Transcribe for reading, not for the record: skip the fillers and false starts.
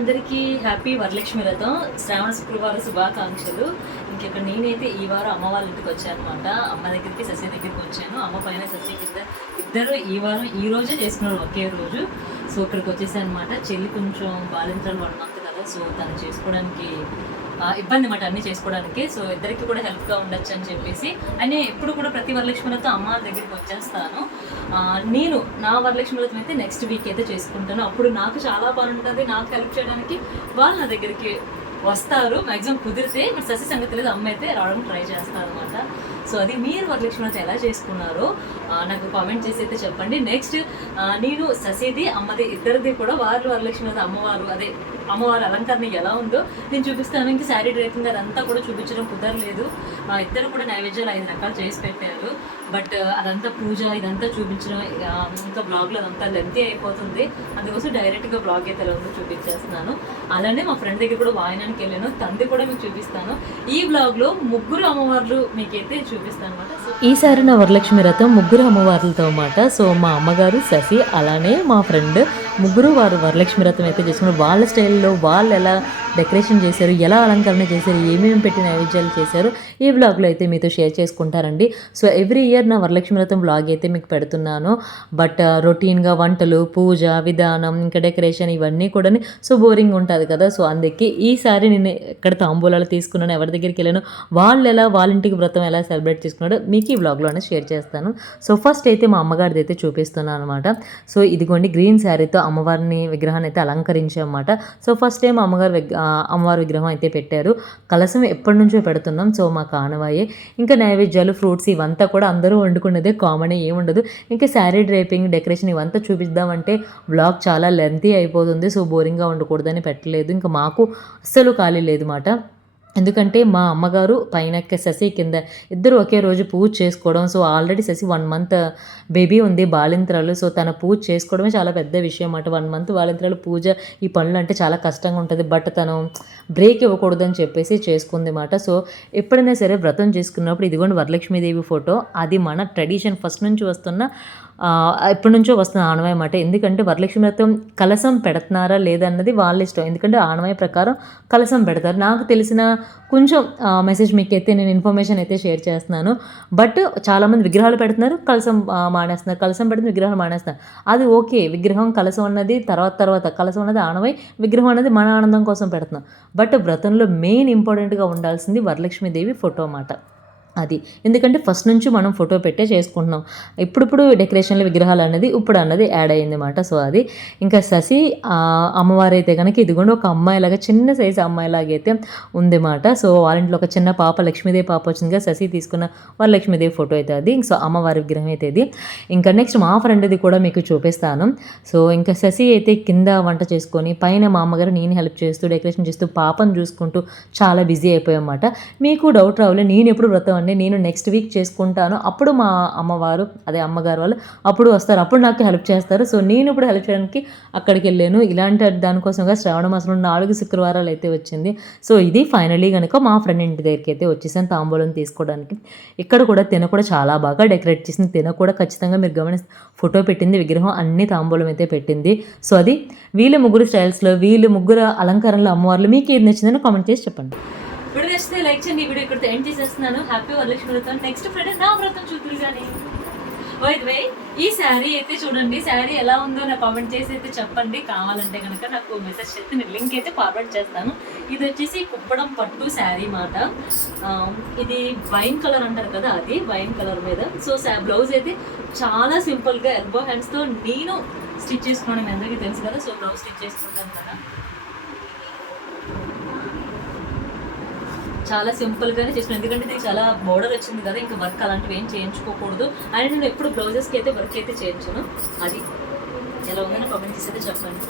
అందరికీ హ్యాపీ వరలక్ష్మి వ్రతం శ్రావణ శుక్రవార శుభాకాంక్షలు. ఇంకెక్కడ నేనైతే ఈ వారం అమ్మ వాళ్ళ ఇంటికి వచ్చాను అనమాట. అమ్మ దగ్గరికి శశి దగ్గరికి వచ్చాను. అమ్మ పైన శశి కింద ఇద్దరు ఈ వారం ఈ రోజే చేసుకున్నారు, ఒకే రోజు. సో ఇక్కడికి వచ్చేసాను అనమాట. చెల్లి కొంచెం బాలింతరాలు 1 month కదా, సో తను చేసుకోవడానికి ఇబ్బంది అన్నమాట అన్నీ చేసుకోవడానికి. సో ఇద్దరికి కూడా హెల్ప్గా ఉండొచ్చు అని చెప్పేసి అని ఎప్పుడు కూడా ప్రతి వరలక్ష్మి వ్రతం అమ్మ దగ్గరికి వచ్చేస్తాను. నేను నా వరలక్ష్మి వ్రతం అయితే నెక్స్ట్ వీక్ అయితే చేసుకుంటాను. అప్పుడు నాకు చాలా పని ఉంటుంది, నాకు హెల్ప్ చేయడానికి వాళ్ళు నా దగ్గరికి వస్తారు. మ్యాక్సిమం కుదిరితే ఇప్పుడు శశి సంగతి లేదు, అమ్మ అయితే రావడానికి ట్రై చేస్తారు అనమాట. సో అది మీరు వరలక్ష్మి వ్రతం ఎలా చేసుకున్నారో నాకు కామెంట్ చేసి అయితే చెప్పండి. నెక్స్ట్ నేను శశిది అమ్మది ఇద్దరిది కూడా వారు వరలక్ష్మి వ్రతం అమ్మవారి అలంకరణ ఎలా ఉందో నేను చూపిస్తాను. ఇంకా శారీ డ్రైపింగ్ అదంతా కూడా చూపించడం కుదరలేదు. ఇద్దరు కూడా నైవేద్యాలు 5 రకాలు చేసి పెట్టారు. బట్ అదంతా పూజ ఇదంతా చూపించడం ఇంకా బ్లాగ్లో అదంతా లెంతీ అయిపోతుంది. అందుకోసం డైరెక్ట్గా బ్లాగ్ అయితే ఎలా ఉందో చూపించేస్తున్నాను. అలానే మా ఫ్రెండ్ దగ్గర కూడా వాయనానికి వెళ్ళాను, తంది కూడా మీకు చూపిస్తాను. ఈ బ్లాగ్లో 3 అమ్మవార్లు మీకైతే చూపిస్తాను అనమాట. సో ఈసారి నా వరలక్ష్మి వ్రతం 3 అమ్మవార్లతో అన్నమాట. సో మా అమ్మగారు శశి, అలానే మా ఫ్రెండ్ వారు వరలక్ష్మి వ్రతం అయితే చేసుకున్నారు. వాళ్ళ స్టైల్లో వాళ్ళు ఎలా డెకరేషన్ చేశారు, ఎలా అలంకరణ చేశారు, ఏమేమి పెట్టి నైవేద్యాలు చేశారు ఈ వ్లాగ్లో అయితే మీతో షేర్ చేసుకుంటారండి. సో ఎవ్రీ ఇయర్ నా వరలక్ష్మి వ్రతం వ్లాగ్ అయితే మీకు పెడుతున్నాను. బట్ రొటీన్గా వంటలు, పూజ విధానం, ఇంకా డెకరేషన్ ఇవన్నీ కూడా సో బోరింగ్ ఉంటుంది కదా. సో అందుకే ఈసారి నేను ఎక్కడ తాంబూలాలు తీసుకున్నాను, ఎవరి దగ్గరికి వెళ్ళాను, వాళ్ళు ఎలా వాళ్ళ ఇంటికి వ్రతం ఎలా సెలబ్రేట్ చేసుకున్నాడో మీకు ఈ వ్లాగ్లోనే షేర్ చేస్తాను. సో ఫస్ట్ అయితే మా అమ్మగారిది అయితే చూపిస్తున్నాను అనమాట. సో ఇదిగోండి గ్రీన్ శారీతో అమ్మవారిని విగ్రహాన్ని అయితే అలంకరించామన్నమాట. సో ఫస్ట్ టైం అమ్మవారి విగ్రహం అయితే పెట్టారు. కలసం ఎప్పటి నుంచో పెడుతున్నాం. సో మాకు ఆనవాయే. ఇంకా నైవేద్యాలు, ఫ్రూట్స్ ఇవంతా కూడా అందరూ వండుకునేదే, కామన్ ఏముండదు. ఇంకా శారీ డ్రైపింగ్, డెకరేషన్ ఇవంతా చూపిద్దామంటే వ్లాగ్ చాలా లెంతీ అయిపోతుంది. సో బోరింగ్గా ఉండకూడదని పెట్టలేదు. ఇంకా మాకు అస్సలు ఖాళీ లేదు మాట. ఎందుకంటే మా అమ్మగారు పైన శశి కింద ఇద్దరు ఒకే రోజు పూజ చేసుకోవడం. So already Shashi 1 month baby ఉంది, బాలింత్రాలు. సో తన పూజ చేసుకోవడమే చాలా పెద్ద విషయం అన్నమాట. 1 month బాలింత్రాలు పూజ ఈ పనులు అంటే చాలా కష్టంగా ఉంటుంది. బట్ తను బ్రేక్ ఇవ్వకూడదని చెప్పేసి చేసుకుంది మాట. సో ఎప్పుడైనా సరే వ్రతం చేసుకున్నప్పుడు ఇదిగోండి వరలక్ష్మీదేవి ఫోటో, అది మన ట్రెడిషన్ ఫస్ట్ నుంచి వస్తున్న ఎప్పటి నుంచో వస్తున్న ఆనవాయి మాట. ఎందుకంటే వరలక్ష్మి వ్రతం కలసం పెడుతున్నారా లేదన్నది వాళ్ళ ఇష్టం. ఎందుకంటే ఆనవాయి ప్రకారం కలసం పెడతారు. నాకు తెలిసిన కొంచెం మెసేజ్ మీకైతే నేను ఇన్ఫర్మేషన్ అయితే షేర్ చేస్తున్నాను. బట్ చాలామంది విగ్రహాలు పెడుతున్నారు, కలసం మానేస్తున్నారు, కలసం పెడుతున్న విగ్రహాలు మానేస్తున్నారు. అది ఓకే, విగ్రహం కలసం అన్నది తర్వాత కలసం అన్నది ఆనవాయి, విగ్రహం అనేది మన ఆనందం కోసం పెడుతున్నాం. బట్ వ్రతంలో మెయిన్ ఇంపార్టెంట్గా ఉండాల్సింది వరలక్ష్మీదేవి ఫోటో అన్నమాట. అది ఎందుకంటే ఫస్ట్ నుంచి మనం ఫోటో పెట్టే చేసుకుంటున్నాం. ఇప్పుడు డెకరేషన్ల విగ్రహాలు అనేది ఇప్పుడు అన్నది యాడ్ అయ్యింది అన్నమాట. సో అది ఇంకా శశి అమ్మవారు అయితే కనుక ఇదిగోండి ఒక అమ్మాయిలాగా, చిన్న సైజు అమ్మాయిలాగైతే ఉంది మాట. సో వాళ్ళ ఇంట్లో ఒక చిన్న పాప, లక్ష్మీదేవి పాప వచ్చిందిగా, శశి తీసుకున్న వాళ్ళ లక్ష్మీదేవి ఫోటో అయితే అది. సో అమ్మవారి విగ్రహం అయితే ఇది. ఇంకా నెక్స్ట్ మా ఫ్రెండ్ది కూడా మీకు చూపిస్తాను. సో ఇంకా శశి అయితే కింద వంట చేసుకొని, పైన మా అమ్మగారు నేను హెల్ప్ చేస్తూ డెకరేషన్ చేస్తూ పాపను చూసుకుంటూ చాలా బిజీ అయిపోయామన్నమాట. మీకు డౌట్ రావాలి, నేను ఎప్పుడు వ్రతం అండి, నేను నెక్స్ట్ వీక్ చేసుకుంటాను, అప్పుడు మా అమ్మగారు వాళ్ళు అప్పుడు వస్తారు, అప్పుడు నాకు హెల్ప్ చేస్తారు. సో నేను ఇప్పుడు హెల్ప్ చేయడానికి అక్కడికి వెళ్ళాను. ఇలాంటి దానికోసంగా శ్రావణ మాసంలో 4 శుక్రవారాలు అయితే వచ్చింది. సో ఇది ఫైనలీ కనుక మా ఫ్రెండ్ ఇంటి దగ్గరికి అయితే వచ్చేసాను తాంబూలం తీసుకోవడానికి. ఇక్కడ కూడా తిన కూడా చాలా బాగా డెకరేట్ చేసింది. తిన కూడా ఖచ్చితంగా మీరు గమనిస్తే ఫోటో పెట్టింది, విగ్రహం అన్ని తాంబూలం అయితే పెట్టింది. సో అది వీళ్ళ 3 స్టైల్స్లో, వీళ్ళ 3 అలంకరణలో అమ్మవార్లు మీకు ఏది నచ్చిందని కామెంట్ చేసి చెప్పండి. వీడియో నచ్చితే లైక్ చేయండి. వీడియో ఇక్కడ ఎండ్ చేసేస్తున్నాను. హ్యాపీ వరలక్ష్మి వ్రతం. నెక్స్ట్ ఫ్రైడే నా వ్రతం చూద్దరు కానీ. వై ఈ శారీ అయితే చూడండి, శారీ ఎలా ఉందో నాకు కామెంట్ చేసి అయితే చెప్పండి. కావాలంటే కనుక నాకు మెసేజ్ చేస్తే నేను లింక్ అయితే ఫార్వర్డ్ చేస్తాను. ఇది వచ్చేసి కుప్పడం పట్టు శారీ మాట. ఇది వైన్ కలర్ అంటారు కదా, అది వైన్ కలర్ మీద. సో బ్లౌజ్ అయితే చాలా సింపుల్గా ఎల్బో హ్యాండ్స్తో నేను స్టిచ్ చేసుకున్నాను. మీ అందరికీ తెలుసు కదా. సో బ్లౌజ్ స్టిచ్ చేసుకుంటాను కదా, చాలా సింపుల్గానే చేసుకున్నాను. ఎందుకంటే దీనికి చాలా బోర్డర్ వచ్చింది కదా, ఇంకా వర్క్ అలాంటివి ఏం చేయించుకోకూడదు. అండ్ నేను ఎప్పుడు బ్లౌజెస్కి అయితే వర్క్ అయితే చేయించను. అది ఎలా ఉందని కామెంట్ చేసి అయితే చెప్పండి.